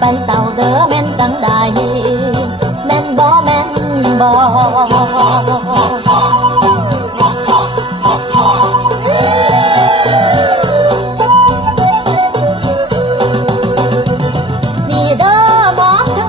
ไปเศร้าเด้อแม่นจังใดแม่นบ่แม่นบ่นี่เด้อหมอทั้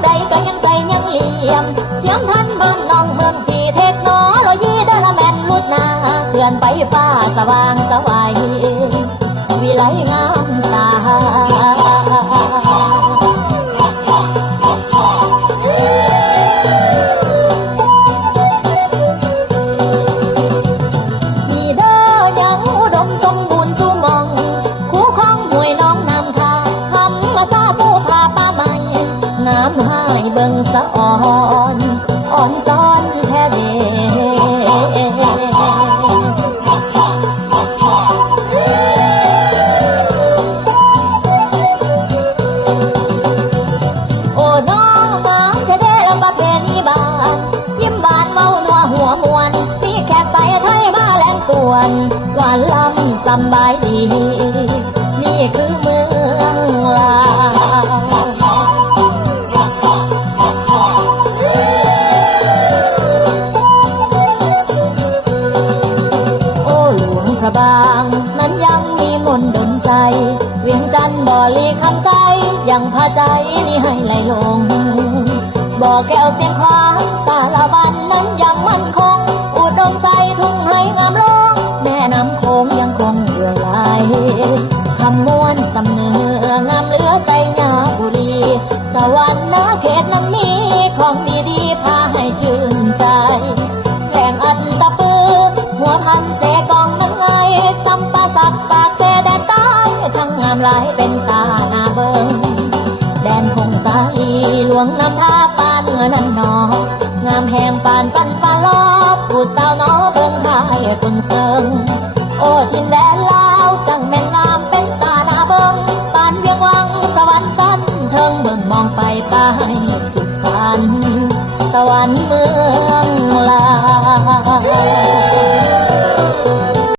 น้ำให้เบิ่งสะอ่อนอ่อนซ้อนแค่เดโอ้น้องงาจะได้ละประเพณีบ้านยิ้มบานเมาหนัวหัวมวนมีแขกไต่ไทยมาแลงส่วนหวานลำสำบายดี ระบางนั้นยังมีมนดนใจ เวียงจันบ่อลีคำใจ ยังพาใจนี่ให้ไหลลง บ่อแก้วเสียงควางสารวันนั้นยังมั่นคง อุดมใจทุ่งให้งามลงแม่น้ำโขงยังคงเรื่อยไหลคำม้วนสำเนืองามเหลือใสยาบุรี สวรรค์นาเขตนั้นมี ช่างงามหลายเป็นตาหน้าเบิงแดนคงสาลีหลวงน้ำท่าปานเมื่อนันนองามแหงปานปันปาลอบผู้สาวน้อเบิ่งทายคุณเซิงโอ้ทินแดนลาวจังแม่นงามเป็นตาหน้าเบิงปานเวียงวังสวรรค์สันเทิงเบิ่งมองไปตาให้สุขสันต์สวรรค์เมืองลาว